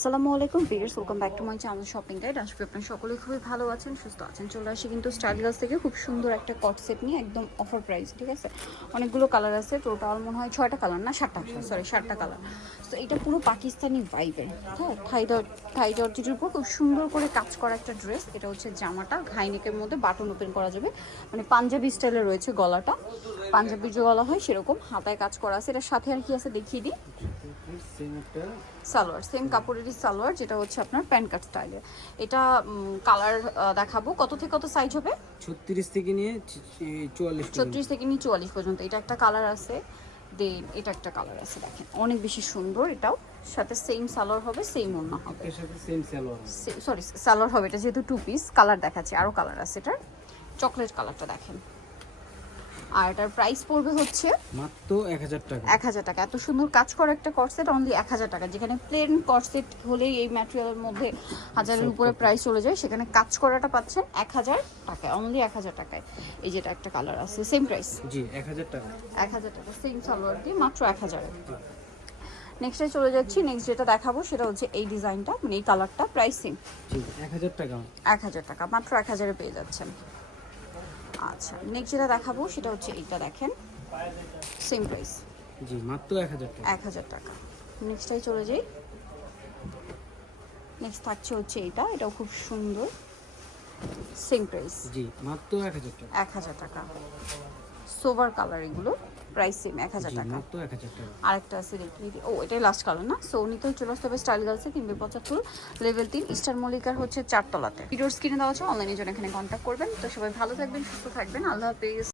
আসসালামু আলাইকুম viewers welcome back to my channel shopping guide আশা আপনারা সকলেই খুবই ভালো আছেন, সুস্থ আছেন। চলে আসি কিন্তু স্টাইল গার্লস থেকে খুব সুন্দর একটা কট সেট নিয়ে, একদম অফার প্রাইস ঠিক আছে? অনেকগুলো কালার আছে টোটাল মনে হয় ছয়টা কালার না, সাতটা সরি সাতটা কালার তো এটা পুরো পাকিস্তানি ভাইবের হ্যাঁ? থাই থাই জর্জেটের উপর খুব সুন্দর করে কাজ করা একটা ড্রেস এটা হচ্ছে জামাটা, ঘাইনেকের মধ্যে বাটন ওপেন করা যাবে। মানে পাঞ্জাবি স্টাইলে রয়েছে গলাটা পাঞ্জাবির যে গলা হয় সেরকম, হাতায় কাজ করা আছে। এটার সাথে আর কি আছে দেখিয়ে দিই? সালোয়ার সেম কাপড়েরই সালোয়ার যেটা হচ্ছে আপনার প্যান কাট স্টাইলের এটা কালার দেখাবো। কত থেকে কত সাইজ হবে? ছত্রিশ থেকে নিয়ে চুয়াল্লিশ ছত্রিশ থেকে নিয়ে চুয়াল্লিশ পর্যন্ত। এটা একটা কালার আছে। দেন এটা একটা কালার আছে দেখেন। অনেক বেশি সুন্দর এটাও। সাথে সেম সালোয়ার হবে সেম ওড়না হবে। সরি সালোয়ার হবে। এটা যেহেতু টু পিস কালার দেখাচ্ছে। আরও কালার আছে এটার। চকলেট কালারটা দেখেন। আর এটার প্রাইস পড়বে হচ্ছে মাত্র এক হাজার টাকা। এক হাজার টাকা। এত সুন্দর কাজ করা একটা কটসেট অনলি এক হাজার টাকা। যেখানে প্লেন কটসেট হলেই এই ম্যাটেরিয়ালের মধ্যে হাজারের উপরে প্রাইস চলে যায়। সেখানে কাজ করাটা পাচ্ছেন এক হাজার টাকায় অনলি এক হাজার টাকায়। এই যেটা একটা কালার আছে সেম প্রাইস জি এক হাজার টাকা। এক হাজার টাকা সেম সালোয়ার দিয়ে মাত্র এক হাজারে। নেক্সটে চলে যাচ্ছি নেক্সট যেটা দেখাবো সেটা হচ্ছে এই ডিজাইনটা মানে এই কালারটা প্রাইস সেম জি এক হাজার টাকা। এক হাজার টাকা মাত্র এক হাজারে পেয়ে যাচ্ছেন। আচ্ছা নেক্সট যেটা দেখাবো সেটা হচ্ছে এইটা দেখেন সেম প্রাইস জি মাত্র এক হাজার টাকা। এক হাজার টাকা। নেক্সটটাই চলে যাই। নেক্সট থাকছে হচ্ছে এটা এটাও খুব সুন্দর। সেম প্রাইস জি মাত্র এক হাজার টাকা। এক হাজার টাকা। সোভার কালার এগুলো। প্রাইস সেম এক হাজার টাকা। আর একটা আরেকটা আছে ও এটাই লাস্ট কালার না? সো নিতেও চলে আসতে হবে স্টাইল গার্লসে কিনবে পঁচাত্তর লেভেল তিন ইস্টার মল্লিকার হচ্ছে চারতলাতে। ভিডিওর স্ক্রিনে দেওয়া আছে অনলাইনে জন্য এখানে কন্ট্যাক্ট করবেন। তো সবাই ভালো থাকবেন সুস্থ থাকবেন। আল্লাহ হাফিজ।